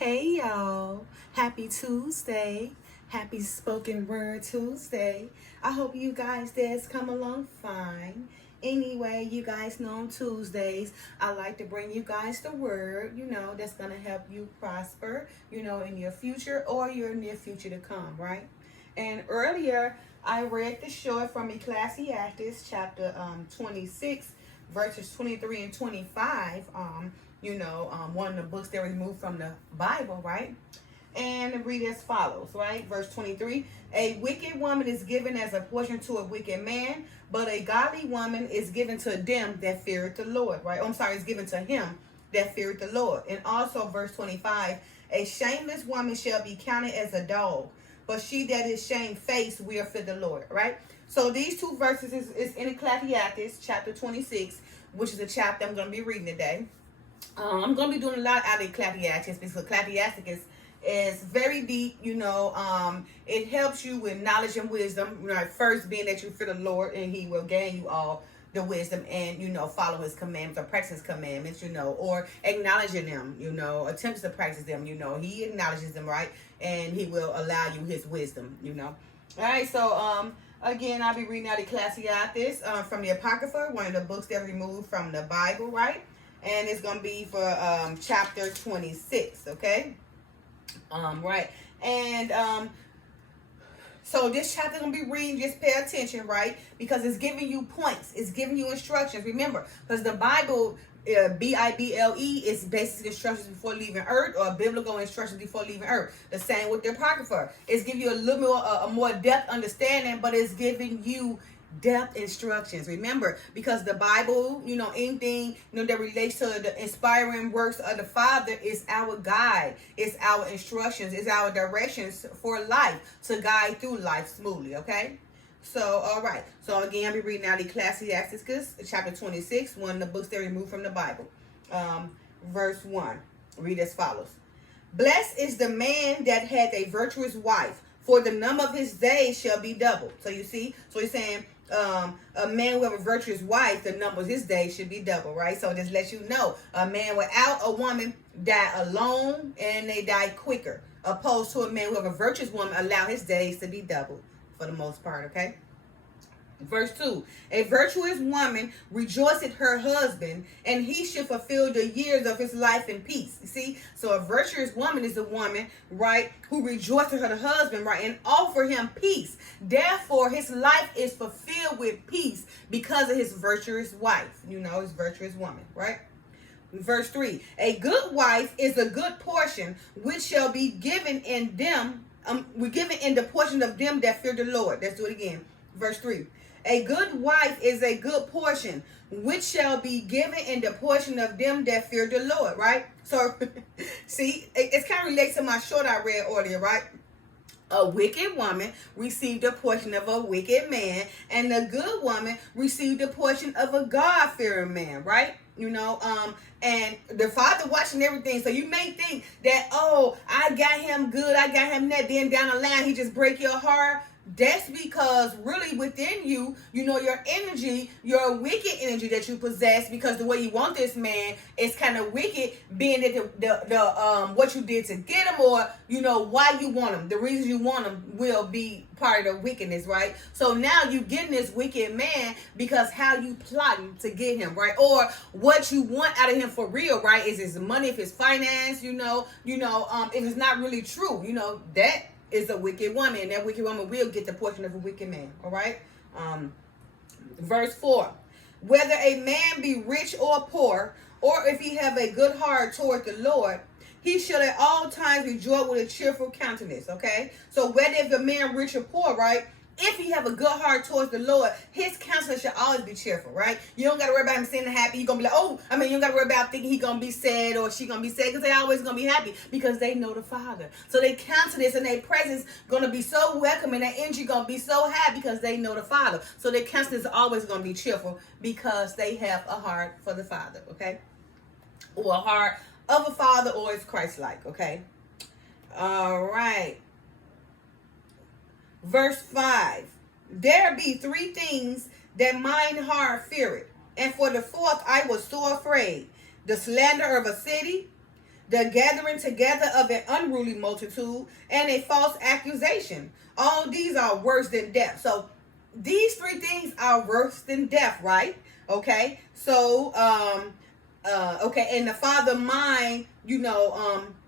Hey y'all, happy Tuesday, happy spoken word Tuesday. I hope you guys that's come along fine. Anyway, you guys know on Tuesdays, I like to bring you guys the word, that's going to help you prosper, in your future or your near future to come, right? And earlier, I read the short from Ecclesiastes chapter 26, verses 23 and 25. One of the books that removed from the Bible, right? And read as follows, right? Verse 23. A wicked woman is given as a portion to a wicked man, but a godly woman is given to them that feareth the Lord, right? Is given to him that feareth the Lord. And also verse 25. A shameless woman shall be counted as a dog, but she that is shamefaced will fear the Lord, right? So these two verses is in Ecclesiastes chapter 26, which is a chapter I'm going to be reading today. I'm going to be doing a lot out of Ecclesiastes because Ecclesiastes is very deep, it helps you with knowledge and wisdom, first being that you fear the Lord and he will gain you all the wisdom and, follow his commandments or practice his commandments, or acknowledging them, attempts to practice them, he acknowledges them, right? And he will allow you his wisdom, All right, so, again, I'll be reading out Ecclesiastes from the Apocrypha, one of the books that removed from the Bible, right? And it's going to be for chapter 26, okay? Right. And so this chapter going to be reading, just pay attention, right? Because it's giving you points. It's giving you instructions. Remember, because the Bible, Bible, is basic instructions before leaving earth, or biblical instructions before leaving earth. The same with the Apocrypha. It's giving you a little more, a more depth understanding, but it's giving you depth instructions. Remember, because the Bible, anything that relates to the inspiring works of the Father is our guide, it's our instructions, it's our directions for life, to guide through life smoothly. Okay, so all right, so again, I'll be reading out Ecclesiastes chapter 26, one of the books that removed from the Bible. Verse 1, read as follows. Blessed is the man that hath a virtuous wife, for the number of his days shall be doubled. So you see, so he's saying a man who have a virtuous wife, the number of his days should be double, right? So this lets you know a man without a woman die alone and they die quicker, opposed to a man who have a virtuous woman allow his days to be doubled for the most part, okay? Verse 2, a virtuous woman rejoiceth her husband, and he should fulfill the years of his life in peace. You see, so a virtuous woman is a woman, right, who rejoices her husband, right, and offer him peace. Therefore, his life is fulfilled with peace because of his virtuous wife, his virtuous woman, right? Verse 3, a good wife is a good portion, which shall be given in them, we given in the portion of them that fear the Lord. Let's do it again. Verse 3. A good wife is a good portion, which shall be given in the portion of them that fear the Lord, right? So, see, it's kind of related to my short I read earlier, right? A wicked woman received a portion of a wicked man, and a good woman received a portion of a God-fearing man, right? And the Father watching everything. So you may think that, oh, I got him good, I got him that, then down the line he just break your heart. That's because really within you, your energy, your wicked energy that you possess, because the way you want this man is kind of wicked, being that the what you did to get him, or why you want him, the reasons you want him will be part of the wickedness, right? So now you getting this wicked man because how you plotting to get him, right? Or what you want out of him for real, right? Is his money, if his finance, if it's not really true, that is a wicked woman, and that wicked woman will get the portion of a wicked man. All right. Verse 4, whether a man be rich or poor, or if he have a good heart toward the Lord, he shall at all times rejoice with a cheerful countenance. Okay, so whether if a man rich or poor, right, if he have a good heart towards the Lord, his countenance should always be cheerful, right? You don't got to worry about him seeing happy. You're going to be like, you don't got to worry about thinking he's going to be sad or she going to be sad, because they always going to be happy because they know the Father. So their countenance and their presence going to be so welcoming, and their energy going to be so happy because they know the Father. So their countenance is always going to be cheerful because they have a heart for the Father, okay? Or a heart of a father, or is Christ-like, okay? All right. Verse 5, there be 3 things that mine heart feareth, and for the 4th I was so afraid: the slander of a city, the gathering together of an unruly multitude, and a false accusation. All these are worse than death. So these three things are worse than death, right? Okay. So okay, and the father mind,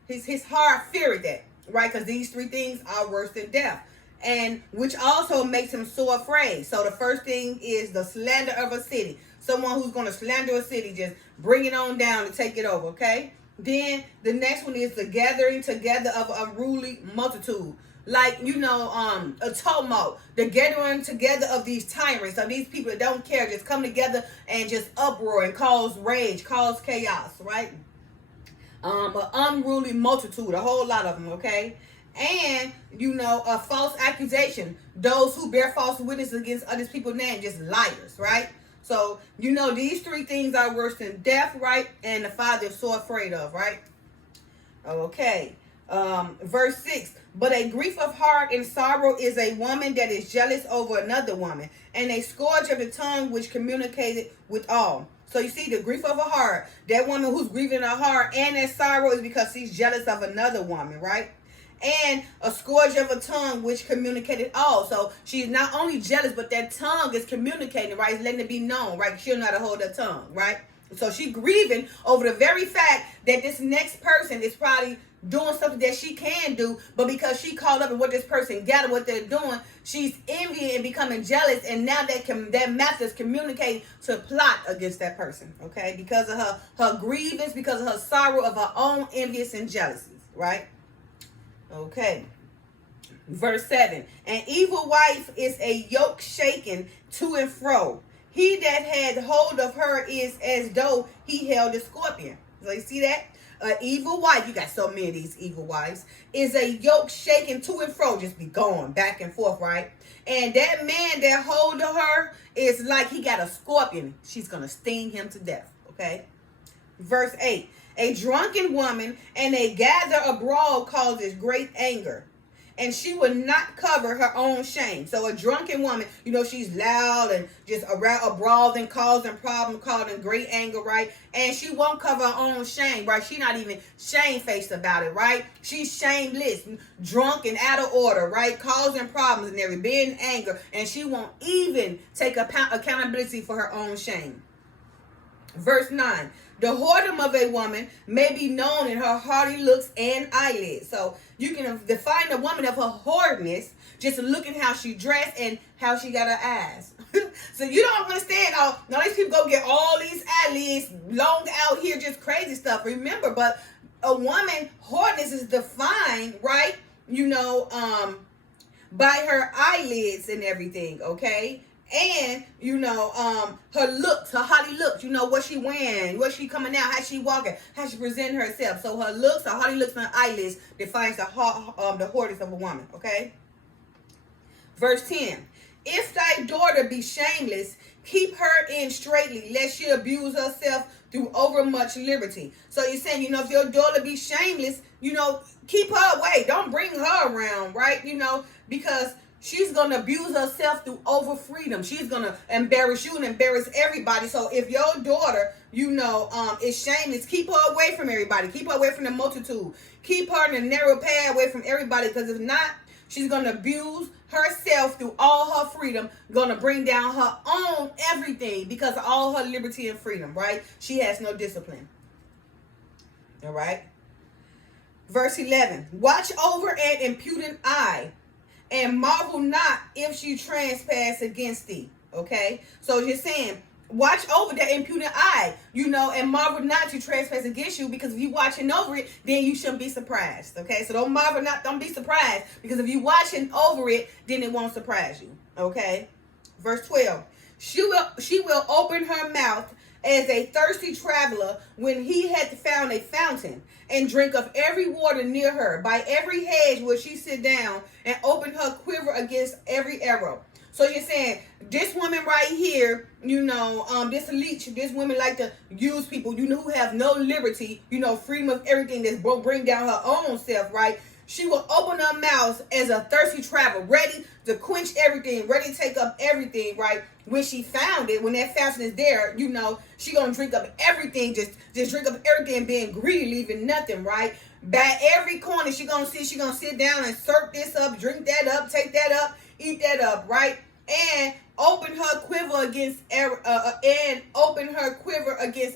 his heart feared that, right? Because these three things are worse than death, and which also makes him so afraid. So the first thing is the slander of a city. Someone who's going to slander a city, just bring it on down to take it over, okay? Then the next one is the gathering together of a unruly multitude. Like, a tumult, the gathering together of these tyrants, of these people that don't care, just come together and just uproar and cause rage, cause chaos, right? An unruly multitude, a whole lot of them, okay? And, a false accusation, those who bear false witness against other people's name, just liars, right? So, these three things are worse than death, right? And the Father is so afraid of, right? Okay. Verse 6. But a grief of heart and sorrow is a woman that is jealous over another woman, and a scourge of the tongue which communicated with all. So you see, the grief of a heart, that woman who's grieving her heart, and that sorrow is because she's jealous of another woman, right? And a scourge of a tongue which communicated all. So she's not only jealous, but that tongue is communicating, right? It's letting it be known, right? She'll know how to hold her tongue, right? So she's grieving over the very fact that this next person is probably doing something that she can do, but because she caught up in what this person got and what they're doing, she's envying and becoming jealous, and now that mouth is communicating to plot against that person, okay? Because of her grievance, because of her sorrow of her own envious and jealousies, right? Okay. Verse 7. An evil wife is a yoke shaken to and fro. He that had hold of her is as though he held a scorpion. So you see that? An evil wife, you got so many of these evil wives, is a yoke shaken to and fro, just be going back and forth, right? And that man that hold of her is like he got a scorpion. She's going to sting him to death, okay? Verse 8. A drunken woman and a gather abroad causes great anger, and she will not cover her own shame. So a drunken woman, she's loud and just abroad and causing problems, causing great anger, right? And she won't cover her own shame, right? She's not even shamefaced about it, right? She's shameless, drunk and out of order, right? Causing problems and everything, being anger, and she won't even take accountability for her own shame. Verse 9. The whoredom of a woman may be known in her haughty looks and eyelids. So you can define the woman of her whoredness just looking how she dressed and how she got her eyes. So you don't understand how these people go get all these eyelids long out here, just crazy stuff. Remember, but a woman whoredness is defined, right? By her eyelids and everything, okay? And, her looks, her haughty looks, what she wearing, what she coming out, how she walking, how she presenting herself. So her looks, her haughty looks, and her eyelids defines the whoredom of a woman, okay? Verse 10. If thy daughter be shameless, keep her in straitly, lest she abuse herself through overmuch liberty. So you're saying, if your daughter be shameless, keep her away. Don't bring her around, right? Because she's going to abuse herself through over freedom. She's going to embarrass you and embarrass everybody. So if your daughter, is shameless, keep her away from everybody. Keep her away from the multitude. Keep her in a narrow path away from everybody. Because if not, she's going to abuse herself through all her freedom. Going to bring down her own everything because of all her liberty and freedom, right? She has no discipline. All right. Verse 11. Watch over an impudent eye, and marvel not if she trespass against thee. Okay? So you're saying, watch over that impudent eye, and marvel not to trespass against you, because if you're watching over it, then you shouldn't be surprised. Okay? So don't be surprised, because if you're watching over it, then it won't surprise you. Okay? Verse 12. She will open her mouth as a thirsty traveler when he had found a fountain, and drink of every water near her. By every hedge will she sit down, and open her quiver against every arrow. So you're saying, this woman right here, this leech, this woman like to use people, who have no liberty, freedom of everything, that's bring down her own self, right? She will open her mouth as a thirsty traveler, ready to quench everything, ready to take up everything, right? When she found it, when that fountain is there, she gonna drink up everything, just drink up everything, being greedy, leaving nothing, right? By every corner, she gonna sit down and serve this up, drink that up, take that up, eat that up, right? And open her quiver against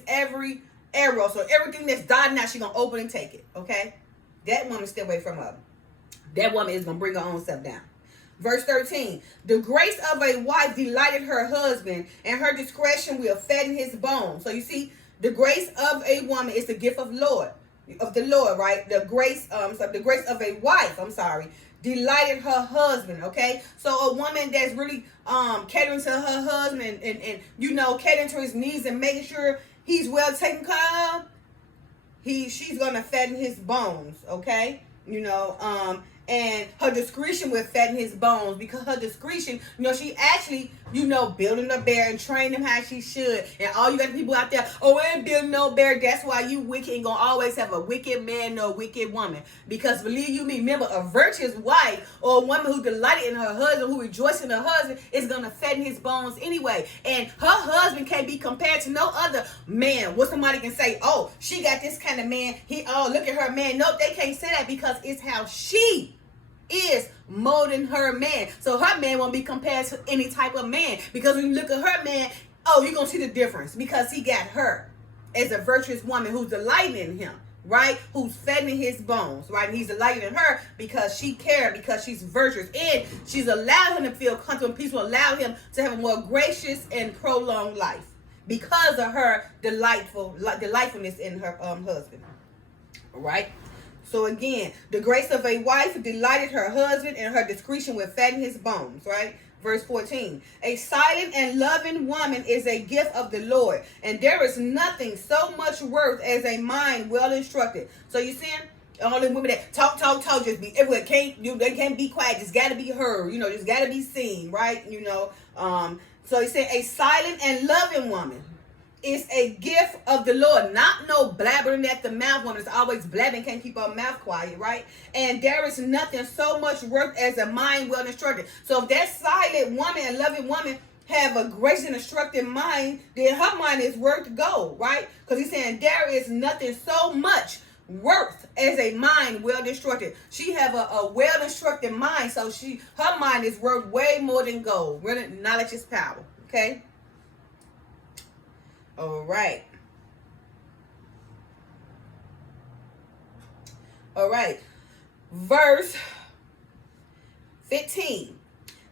every arrow. So everything that's dotted out, she gonna open and take it. Okay, that woman stay away from her. That woman is gonna bring her own self down. Verse 13, the grace of a wife delighted her husband, and her discretion will fatten his bones. So you see, the grace of a woman is the gift of the Lord, right? The grace of a wife, delighted her husband. Okay, so a woman that's really catering to her husband and catering to his needs and making sure he's well taken care of, she's gonna fatten his bones. Okay, and her discretion will fatten his bones, because her discretion, she actually, building a bear and train him how she should. And all you got people out there, oh, I ain't building no bear. That's why you wicked and gonna always have a wicked man or a wicked woman. Because believe you me, remember, a virtuous wife or a woman who delighted in her husband, who rejoiced in her husband, is gonna fatten his bones anyway. And her husband can't be compared to no other man. What somebody can say, oh, she got this kind of man. Look at her man. No, they can't say that, because it's how she is molding her man. So her man won't be compared to any type of man, because when you look at her man, you're gonna see the difference, because he got her as a virtuous woman who's delighting in him, right? Who's fattening his bones, right? And he's delighting in her because she cared, because she's virtuous, and she's allowed him to feel comfortable and peaceful, allowed him to have a more gracious and prolonged life because of her delightfulness in her husband. All right. So again, the grace of a wife delighted her husband, and her discretion will fatten his bones, right? Verse 14, a silent and loving woman is a gift of the Lord, and there is nothing so much worth as a mind well instructed. So you see, all the women that talk, just be everywhere, they can't be quiet, just got to be heard, just got to be seen, right? So he said a silent and loving woman is a gift of the Lord, not no blabbering at the mouth one is always blabbing, can't keep her mouth quiet, right? And there is nothing so much worth as a mind well instructed. So if that silent woman and loving woman have a gracious and instructed mind, then her mind is worth gold, right? Because he's saying there is nothing so much worth as a mind well instructed. She have a well instructed mind, so her mind is worth way more than gold. Really, knowledge is power. Okay. All right. Verse 15.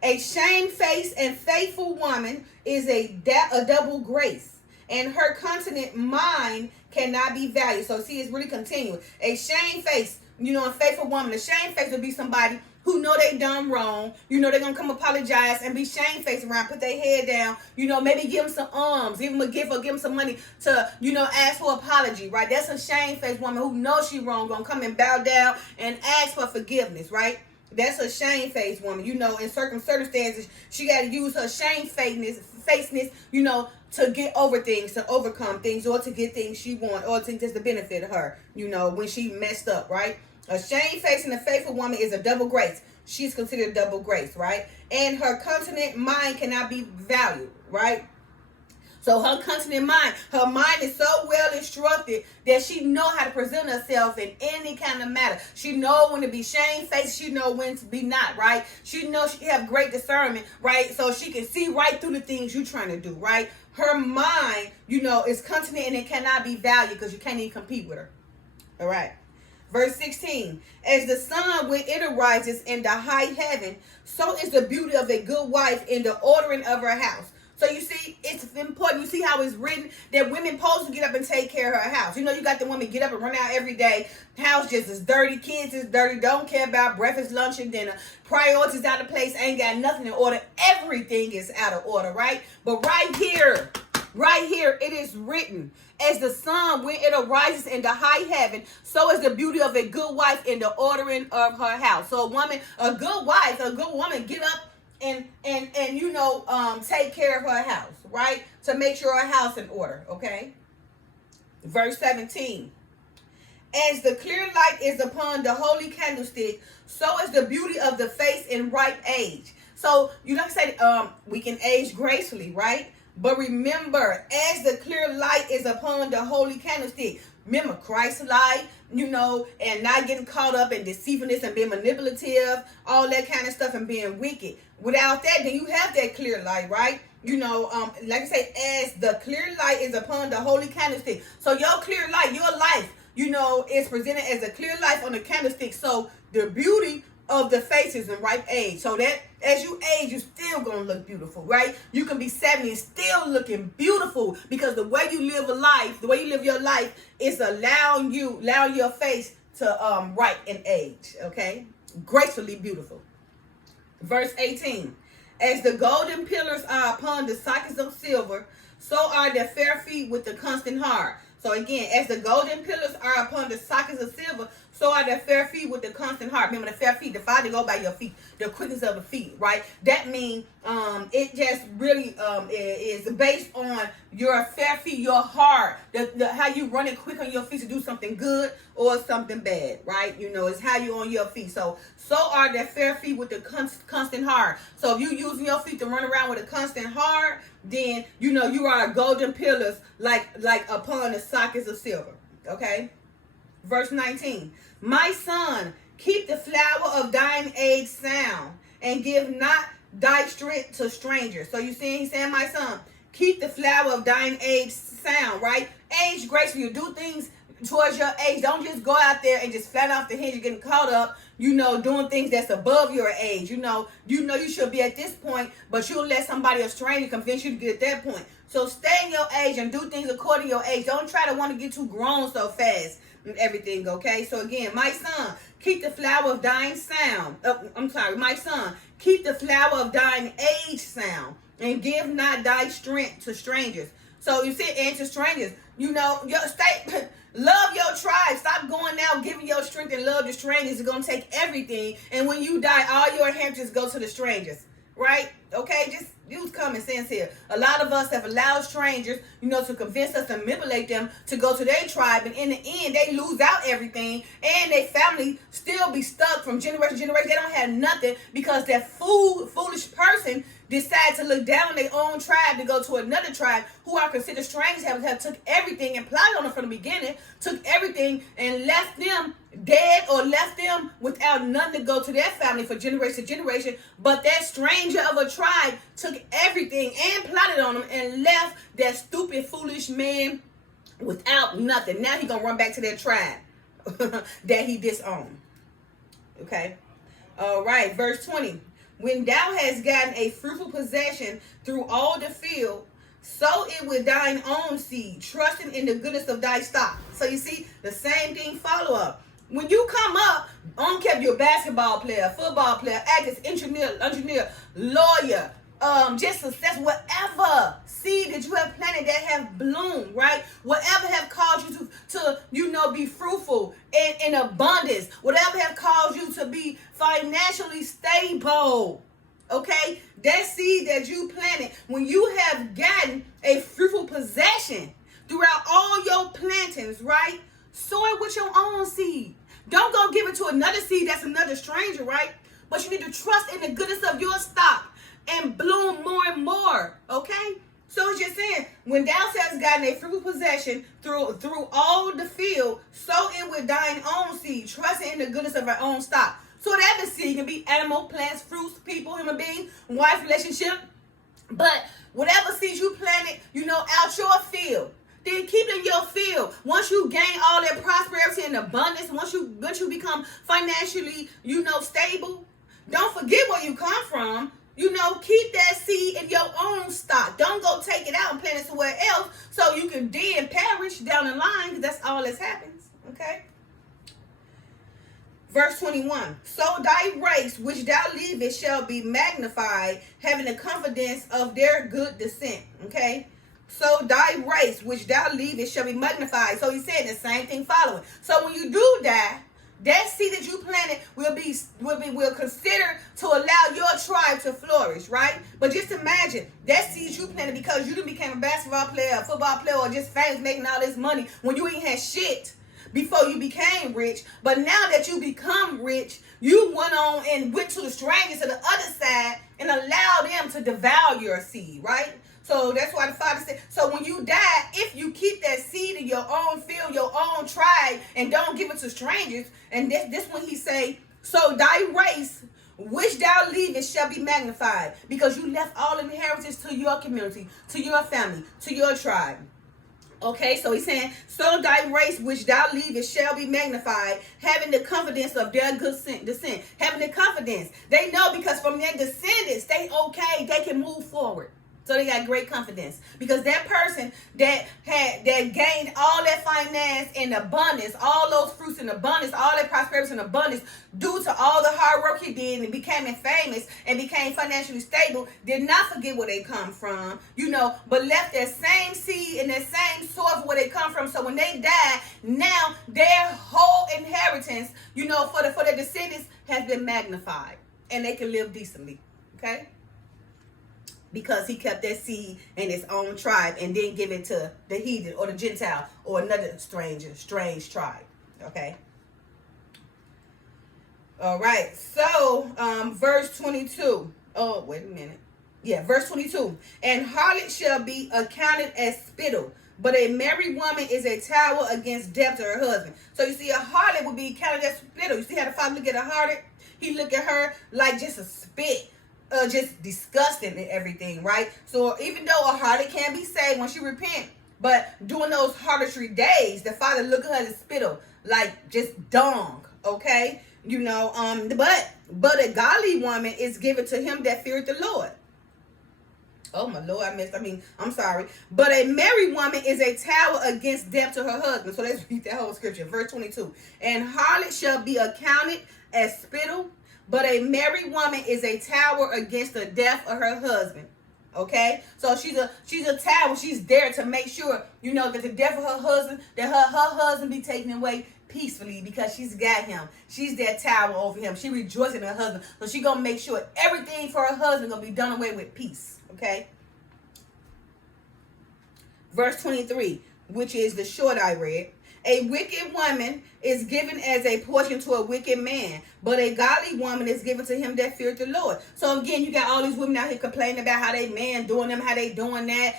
A shamefaced and faithful woman is a double grace, and her continent mind cannot be valued. So see, it's really continuing. A shamefaced, a faithful woman. A shamefaced would be somebody who know they done wrong, they're going to come apologize and be shamefaced around, put their head down, maybe give them some alms, give them a gift or give them some money to, ask for apology, right? That's a shamefaced woman who knows she wrong, going to come and bow down and ask for forgiveness, right? That's a shamefaced woman. In certain circumstances, she got to use her shamefacedness, to get over things, to overcome things, or to get things she wants, or to just to benefit her, when she messed up, right? A shamefaced and a faithful woman is a double grace. She's considered double grace, right? And her continent mind cannot be valued, right? So her continent mind, her mind is so well instructed that she know how to present herself in any kind of matter. She know when to be shamefaced. She know when to be not, right? She knows she have great discernment, right? So she can see right through the things you're trying to do, right? Her mind, is continent and it cannot be valued because you can't even compete with her. All right. Verse 16, as the sun when it arises in the high heaven, so is the beauty of a good wife in the ordering of her house. So you see, it's important. You see how it's written that women supposed to get up and take care of her house. You got the woman get up and run out every day. House just is dirty. Kids is dirty. Don't care about breakfast, lunch, and dinner. Priorities out of place. Ain't got nothing in order. Everything is out of order, right? But right here, it is written, as the sun when it arises in the high heaven, so is the beauty of a good wife in the ordering of her house. So a good woman get up and take care of her house, right? To make sure her house in order, okay? Verse 17. As the clear light is upon the holy candlestick, so is the beauty of the face in ripe age. So you like to say we can age gracefully, right? But remember, as the clear light is upon the holy candlestick, remember Christ's light, and not getting caught up in deceivingness and being manipulative, all that kind of stuff, and being wicked. Without that, then you have that clear light, right? Like I say, as the clear light is upon the holy candlestick. So your clear light, your life, is presented as a clear light on the candlestick. So the beauty of the face is in ripe age. So that as you age, you're still going to look beautiful, right? You can be 70 and still looking beautiful, because the way you live a life, the way you live your life is allowing your face to ripe in age, okay? Gracefully beautiful. Verse 18. As the golden pillars are upon the sockets of silver, so are their fair feet with the constant heart. So again, as the golden pillars are upon the sockets of silver, so are their fair feet with the constant heart. Remember, the fair feet, the fire to go by your feet, the quickness of the feet, right? That means it just really is based on your fair feet, your heart, how you run it quick on your feet to do something good or something bad, right? It's how you on your feet. So are their fair feet with the constant heart. So if you using your feet to run around with a constant heart, then you are golden pillars like upon the sockets of silver. Okay. Verse 19. My son, keep the flower of thine age sound, and give not thy strength to strangers. So he's saying, my son, keep the flower of thine age sound, right? Age gracefully. You do things towards your age. Don't just go out there and just flat off the hinge. You're getting caught up, doing things that's above your age. You should be at this point, but you'll let somebody, a stranger, convince you to get at that point. So stay in your age and do things according to your age. Don't try to want to get too grown so fast and everything, okay? So again, my son, keep the flower of thine sound. My son, keep the flower of thine age sound, and give not thy strength to strangers. So you see, and to strangers, love your tribe. Stop going out giving your strength and love to strangers. It's going to take everything. And when you die, all your inheritance go to the strangers, right? Okay, just use common sense here. A lot of us have allowed strangers, to convince us and manipulate them to go to their tribe. And in the end, they lose out everything. And their family still be stuck from generation to generation. They don't have nothing because that foolish person decide to look down on their own tribe to go to another tribe who are considered strangers, have took everything and plotted on them from the beginning, took everything and left them dead or left them without nothing to go to their family for generation to generation. But that stranger of a tribe took everything and plotted on them and left that stupid, foolish man without nothing. Now he's going to run back to their tribe that he disowned. Okay. All right. Verse 20. When thou hast gotten a fruitful possession through all the field, sow it with thine own seed, trusting in the goodness of thy stock. So you see, the same thing follow up. When you come up, I don't care if you're a basketball player, football player, actor, engineer, lawyer, just success, whatever seed that you have planted that have bloomed, right? Whatever have caused you to be fruitful in abundance, whatever have caused you to be financially stable, okay? That seed that you planted, when you have gotten a fruitful possession throughout all your plantings, right? Sow it with your own seed. Don't go give it to another seed that's another stranger, right? But you need to trust in the goodness of your stock and bloom more and more, okay? So it's just saying, when thou hast gotten a fruitful possession through all the field, sow it with thine own seed, trusting in the goodness of our own stock. So that the seed can be animal, plants, fruits, people, human being, wife, relationship. But whatever seeds you planted, out your field, then keep it in your field. Once you gain all that prosperity and abundance, once you become financially, stable, don't forget where you come from. Keep that seed in your own stock. Don't go take it out and plant it somewhere else so you can then perish down the line, because that's all that happens. Okay? Verse 21. So thy race which thou leavest shall be magnified, having the confidence of their good descent. Okay? So thy race which thou leavest shall be magnified. So he said the same thing following. So when you do die, that seed that you planted will consider to allow your tribe to flourish, right? But just imagine that seed you planted because you done became a basketball player, a football player, or just famous making all this money when you ain't had shit. before you became rich. But now that you become rich, you went on and went to the strangers to the other side and allowed them to devour your seed, right? So that's why the Father said, so when you die, if you keep that seed in your own field, your own tribe, and don't give it to strangers, and this when he say, so thy race, which thou leavest, shall be magnified, because you left all inheritance to your community, to your family, to your tribe. Okay, so he's saying, so thy race which thou leavest shall be magnified, having the confidence of their good descent. Having the confidence. They know because from their descendants, they can move forward. So they got great confidence, because that person that gained all that finance in abundance, all those fruits in abundance, all that prosperity in abundance, due to all the hard work he did and became famous and became financially stable, did not forget where they come from, but left that same seed and that same source where they come from. So when they die, now their whole inheritance, for the descendants has been magnified, and they can live decently. Okay. Because he kept that seed in his own tribe and didn't give it to the heathen or the Gentile or another strange tribe. Okay. All right. So, verse 22. Oh, wait a minute. Yeah, verse 22. And harlot shall be accounted as spittle, but a married woman is a tower against death to her husband. So you see, a harlot would be counted as spittle. You see how the Father look at a harlot? He look at her like just a spit. Just disgusting and everything, right? So even though a harlot can be saved when she repent, but during those harlotry days, the Father look at her as spittle, like just dung, okay? But a godly woman is given to him that feareth the Lord. Oh my Lord, I'm sorry. But a married woman is a tower against death to her husband. So let's read that whole scripture, verse 22. And harlot shall be accounted as spittle, but a married woman is a tower against the death of her husband. Okay, so she's a tower. She's there to make sure that the death of her husband, that her husband be taken away peacefully, because she's got him. She's that tower over him. She rejoicing in her husband, so she gonna make sure everything for her husband gonna be done away with peace. Okay. Verse 23, which is the short I read. A wicked woman is given as a portion to a wicked man, but a godly woman is given to him that feareth the Lord. So again, you got all these women out here complaining about how they man doing them, how they doing that,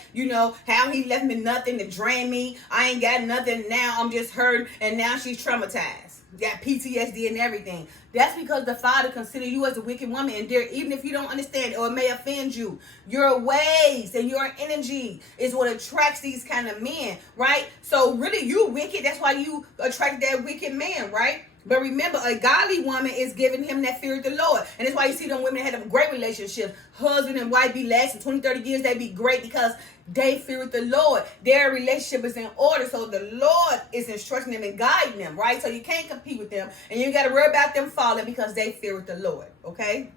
how he left me nothing to drain me. I ain't got nothing now. I'm just hurting, and now she's traumatized. Got PTSD and everything. That's because the Father considers you as a wicked woman, and there, even if you don't understand it or it may offend you, your ways and your energy is what attracts these kind of men, right? So really, you wicked. That's why you attract that wicked man, right? But remember, a godly woman is giving him that fear of the Lord. And that's why you see them women that have a great relationship. Husband and wife be lasting 20, 30 years. They be great because they fear the Lord. Their relationship is in order. So the Lord is instructing them and guiding them, right? So you can't compete with them. And you got to worry about them falling because they fear the Lord, okay?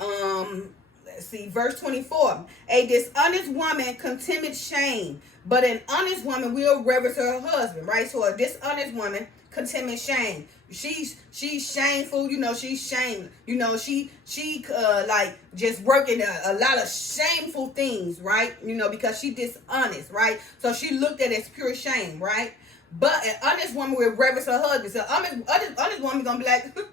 Let's see, verse 24. A dishonest woman contemneth shame, but an honest woman will reverence her husband, right? So a dishonest woman contempt shame. She's shameful, she's shamed, she like just working a lot of shameful things, right? Because she dishonest, right? So she looked at it as pure shame, right? But an honest woman will reverence her husband. So honest woman gonna be like, girl,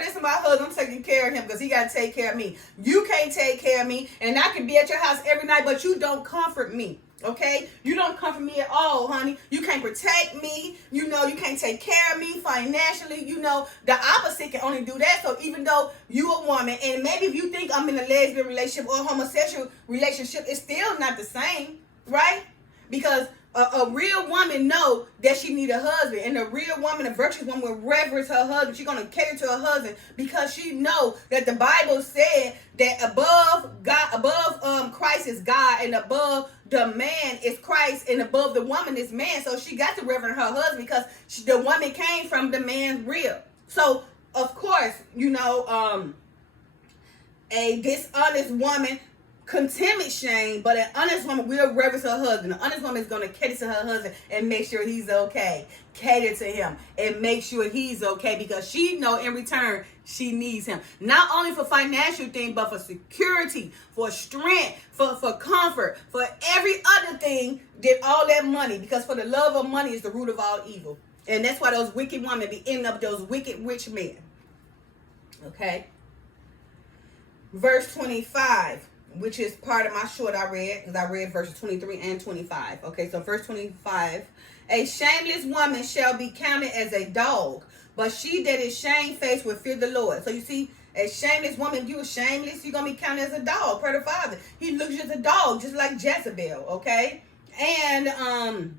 this is my husband. I'm taking care of him because he got to take care of me. You can't take care of me, and I can be at your house every night, but you don't comfort me. Okay, you don't comfort me at all, honey. You can't protect me. You can't take care of me financially. The opposite can only do that. So even though you a woman, and maybe if you think I'm in a lesbian relationship or a homosexual relationship, it's still not the same, right? Because a real woman know that she need a husband, and a real woman, a virtuous woman, will reverence her husband. She's gonna cater to her husband because she know that the Bible said that above God, above Christ is God, and above the man is Christ, and above the woman is man. So she got to reverence her husband because the woman came from the man's rib. So of course, a dishonest woman contempt shame, but an honest woman will reverence her husband. An honest woman is going to cater to her husband and make sure he's okay. Cater to him and make sure he's okay, because she know in return she needs him. Not only for financial thing, but for security, for strength, for comfort, for every other thing, did all that money. Because for the love of money is the root of all evil. And that's why those wicked women be ending up with those wicked rich men. Okay. Verse 25. Which is part of my short I read, because I read verses 23 and 25. Okay, so verse 25. A shameless woman shall be counted as a dog, but she that is shamefaced will fear the Lord. So you see, a shameless woman, if you are shameless, you're going to be counted as a dog, per the Father. He looks as a dog, just like Jezebel, okay? And,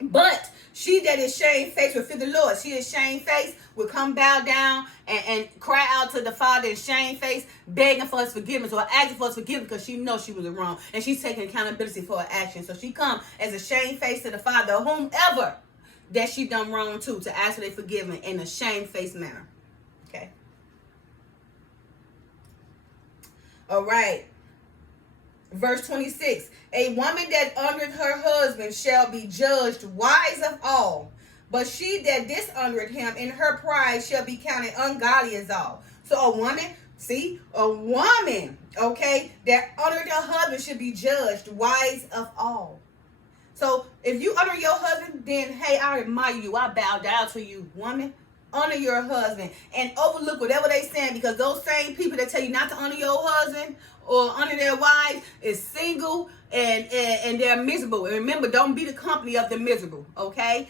but she that is shamefaced will fear the Lord. She is shamefaced, will come bow down and cry out to the Father in shamefaced, begging for his forgiveness or asking for his forgiveness, because she knows she was wrong and she's taking accountability for her actions. So she come as a shamefaced to the Father, whomever that she done wrong to ask for their forgiveness in a shamefaced manner. Okay. All right. Verse 26. A woman that honoreth her husband shall be judged wise of all, but she that dishonoreth him in her pride shall be counted ungodly as all. So a woman, okay, that honored her husband should be judged wise of all. So if you honor your husband, then hey, I admire you. I bow down to you, woman. Honor your husband and overlook whatever they saying, because those same people that tell you not to honor your husband or honor their wives is single and they're miserable. And remember, don't be the company of the miserable. Okay,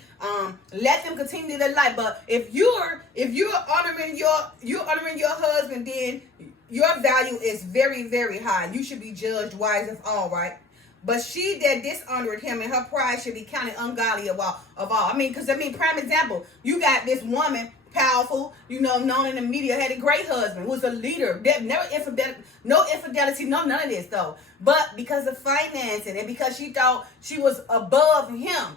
let them continue their life. But if you're honoring your husband, then your value is very, very high. You should be judged wise of all, right? But she that dishonored him in her pride should be counted ungodly of all. Prime example, you got this woman, powerful, known in the media, had a great husband, was a leader, no infidelity, none of this though. But because of financing and because she thought she was above him,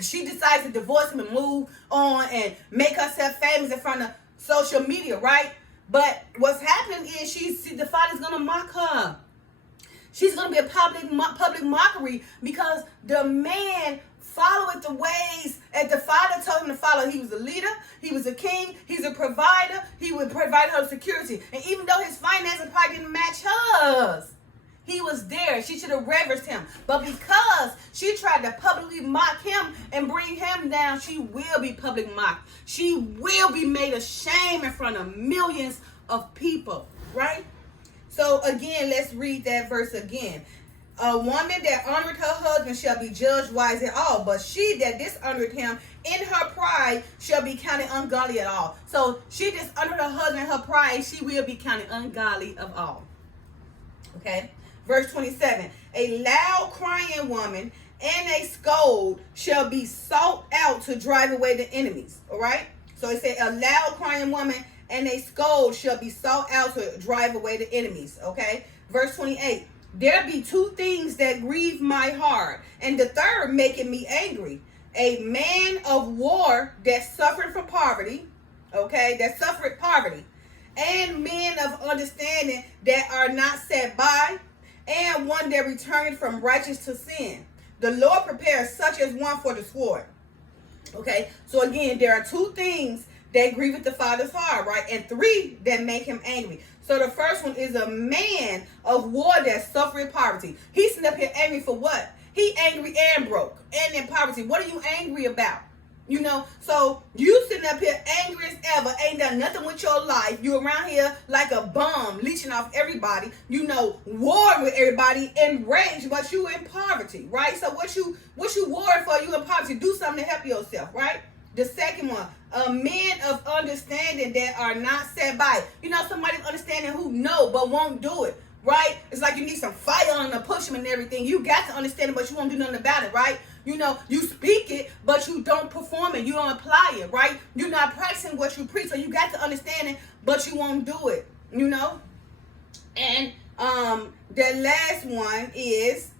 she decides to divorce him and move on and make herself famous in front of social media, right? But what's happening is the Father's gonna mock her. She's going to be a public mockery, because the man followed the ways that the Father told him to follow. He was a leader. He was a king. He's a provider. He would provide her security. And even though his finances probably didn't match hers, he was there. She should have reverenced him. But because she tried to publicly mock him and bring him down, she will be public mocked. She will be made ashamed in front of millions of people, right? So again, let's read that verse again. A woman that honored her husband shall be judged wise at all, but she that dishonored him in her pride shall be counted ungodly at all. So she dishonored her husband in her pride, she will be counted ungodly of all. Okay. Verse 27. A loud crying woman and a scold shall be sought out to drive away the enemies. All right. So it said a loud crying woman and a scold shall be sought out to drive away the enemies. Okay. Verse 28. There be two things that grieve my heart, and the third making me angry. A man of war that suffered from poverty. Okay. That suffered poverty. And men of understanding that are not set by, and one that returned from righteous to sin. The Lord prepares such as one for the sword. Okay. So again, there are two things that grieve the Father's heart, right? And three that make him angry. So the first one is a man of war that suffered poverty. He's sitting up here angry for what? He angry and broke and in poverty. What are you angry about? So you sitting up here angry as ever, ain't done nothing with your life. You around here like a bum, leeching off everybody. War with everybody, enraged, but you in poverty, right? So what you warring for? You in poverty. Do something to help yourself, right? The second one, men of understanding that are not set by. Somebody understanding who know but won't do it, right? It's like you need some fire on to push them and everything. You got to understand it, but you won't do nothing about it, right? You speak it, but you don't perform it. You don't apply it, right? You're not practicing what you preach, so you got to understand it, but you won't do it, And the last one is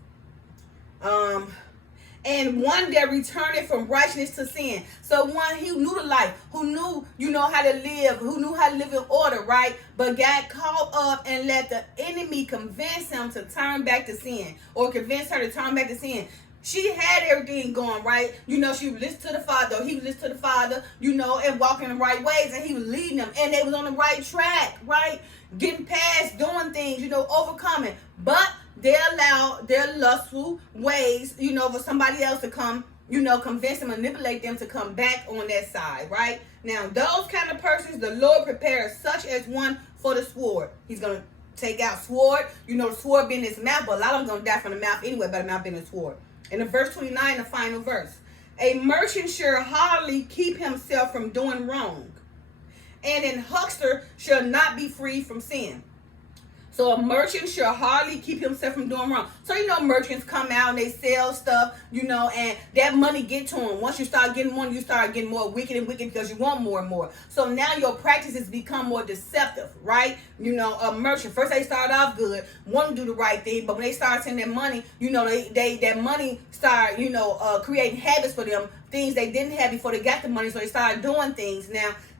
and one that returned from righteousness to sin. So one who knew the life, who knew, how to live, who knew how to live in order, right? But got caught up and let the enemy convince him to turn back to sin, or convince her to turn back to sin. She had everything going right. She would listen to the Father, or he would listen to the Father, and walking the right ways, and he was leading them, and they was on the right track, right? Getting past, doing things, overcoming. But they allowed their lustful ways, for somebody else to come, convince and manipulate them to come back on that side, right? Now, those kind of persons, the Lord prepares such as one for the sword. He's going to take out sword, the sword being his mouth, but a lot of them going to die from the mouth anyway, by the mouth being the sword. And in verse 29, the final verse, a merchant shall hardly keep himself from doing wrong, and an huckster shall not be free from sin. So a merchant shall hardly keep himself from doing wrong. So, merchants come out and they sell stuff, and that money get to them. Once you start getting more, you start getting more wicked and wicked because you want more and more. So now your practices become more deceptive, right? A merchant, first they start off good, want to do the right thing, but when they start sending their money, that money start, creating habits for them, things they didn't have before they got the money, so they started doing things.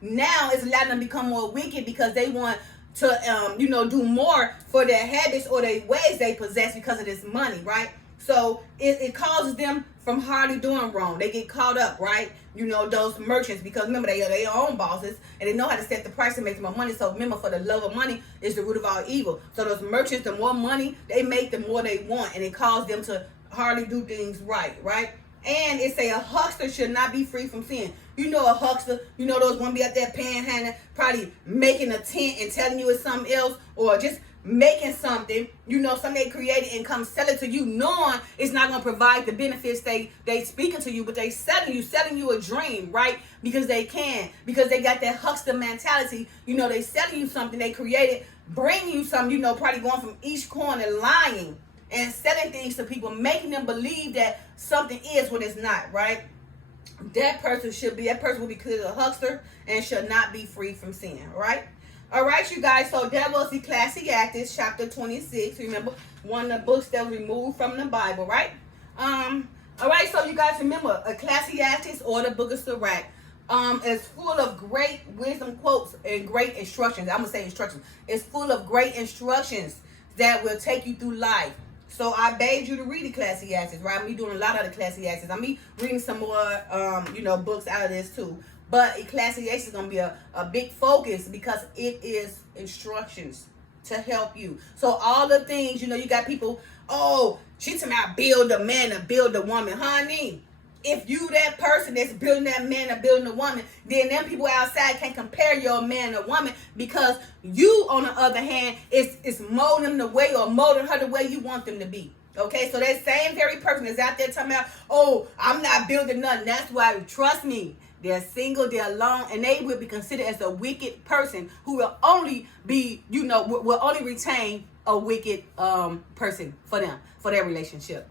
Now it's allowing them to become more wicked because they want to do more for their habits or their ways they possess because of this money, right? So it causes them from hardly doing wrong. They get caught up, right? Those merchants, because remember they are their own bosses and they know how to set the price and make more money. So remember, for the love of money is the root of all evil. So those merchants, the more money they make, the more they want, and it causes them to hardly do things right? And it say a huckster should not be free from sin. A huckster, those one be out there panhandling, probably making a tent and telling you it's something else, or just making something, something they created and come sell it to you, knowing it's not going to provide the benefits they speaking to you, but they selling you a dream, right? Because they got that huckster mentality. They selling you something they created, bringing you something, probably going from each corner, lying and selling things to people, making them believe that something is what it's not, right? That person will be considered a huckster and should not be free from sin, right? All right, you guys, so that was Ecclesiastes chapter 26. Remember, one of the books that was removed from the Bible, right? All right, so you guys remember, Ecclesiastes, or the book of Sirach, is full of great wisdom quotes and great instructions. I'm going to say instructions. It's full of great instructions that will take you through life. So I begged you to read Ecclesiastes, right? I'm be doing a lot of Ecclesiastes. I'm be reading some more, books out of this too. But Ecclesiastes is going to be a big focus because it is instructions to help you. So all the things, you got people, she's talking about build a man and build a woman. Honey, if you that person that's building that man or building a woman, then them people outside can't compare your man or woman, because you, on the other hand, is molding the way, or molding her the way you want them to be. Okay, so that same very person is out there talking about, I'm not building nothing. That's why, trust me, they're single, they're alone, and they will be considered as a wicked person who will only be, will only retain a wicked person for them, for their relationship.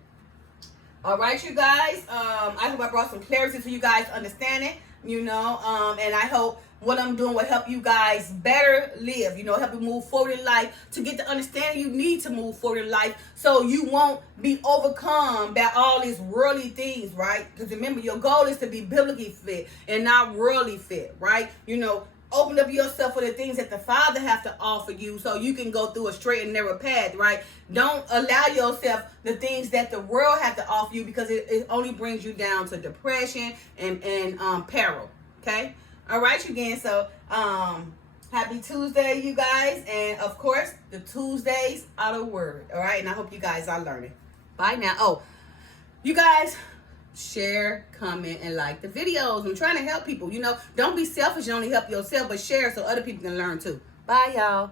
All right, you guys. I hope I brought some clarity to you guys' understanding, and I hope what I'm doing will help you guys better live, help you move forward in life, to get the understanding you need to move forward in life, so you won't be overcome by all these worldly things, right? Because remember, your goal is to be biblically fit and not worldly fit, right? Open up yourself for the things that the Father has to offer you, so you can go through a straight and narrow path, right? Don't allow yourself the things that the world has to offer you, because it only brings you down to depression and peril, okay? All right, again, so happy Tuesday, you guys. And, of course, the Tuesdays are the word, all right? And I hope you guys are learning. Bye now. Oh, you guys, share, comment, and like the videos. I'm trying to help people. Don't be selfish and only help yourself, but share so other people can learn too. Bye, y'all.